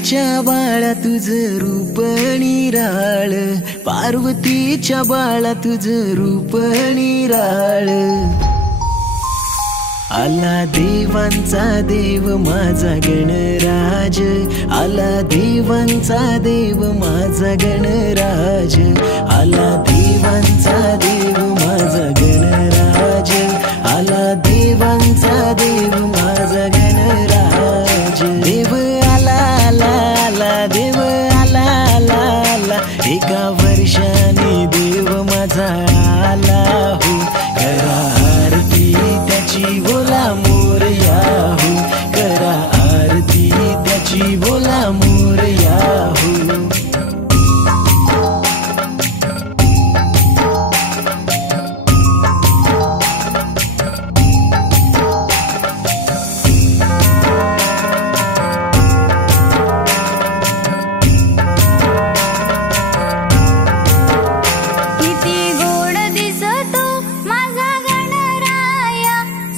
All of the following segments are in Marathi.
पार्वतीच्या बाळा तुझं रूप निराळ, पार्वतीच्या बाळा तुझं रूप निराळ। आला देवांचा देव माझा गणराज, आला देवांचा देव माझा गणराज, आला देवांचा देव माझा गणराज, आला देवांचा देव माझा गणराज। देव आला आला आला, देव आला आला आला, एका वर्षाने देव माझा आला हो। करा आरती त्याची बोला मोरया हो, करा आरती त्याची बोला मोरया हो।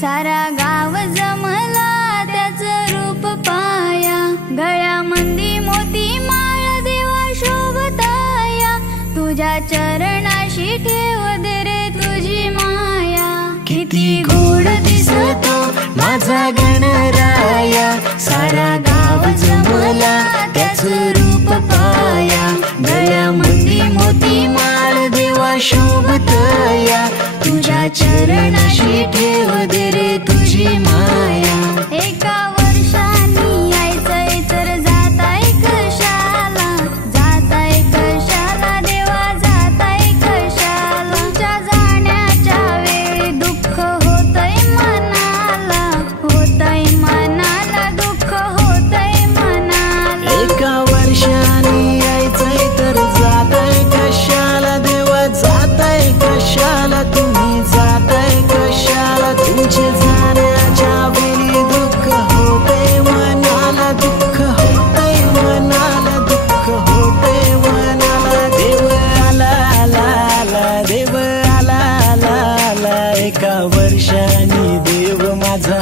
सारा गाव जमला त्याचं रूप पाया, गळ्यामंदी मोती माळ देवा शोभताया, तुझ्या चरणाशी ठेव दे रे तुझी माया। किती गोड दिसतो माझा गणराया, सारा गाव जमला त्याचं रूप पाया, गळ्यामंदी मोती माळ देवा शोभताया, तुझ्या चरणाशी ठेव दे रे तुझी माया। एका वर्षानी यायचंय तर जाताय कशाला, जाताय कशाला देवा जाताय कशाला, तुमच्या जाण्याच्या वेळी दुःख होतय मनाला, होतय मनाला दुःख होतय मनाला। एका वर्षानी यायचंय तर जाताय कशाला देवा जाताय कशाला, तुम्ही जाताय कशाला, तुमचे जाण्याच्या वेळी दुःख होतय मनाला, दुःख होतय मनाला, दुःख होतय मनाला। देव आला आला आला, देव आला आला आला, एका वर्षानी देव माझा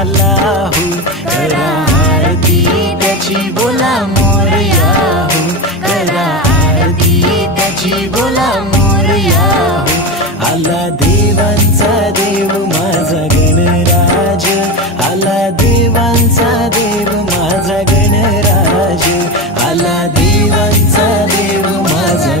आला हो। करा आरती त्याची बोला मोरया हो, करा आरती त्याची बोला मोरया हो। आला देवांचा देव माझा गणराज, आला देवांचा देव माझा गणराज, आला देवांचा देव माझा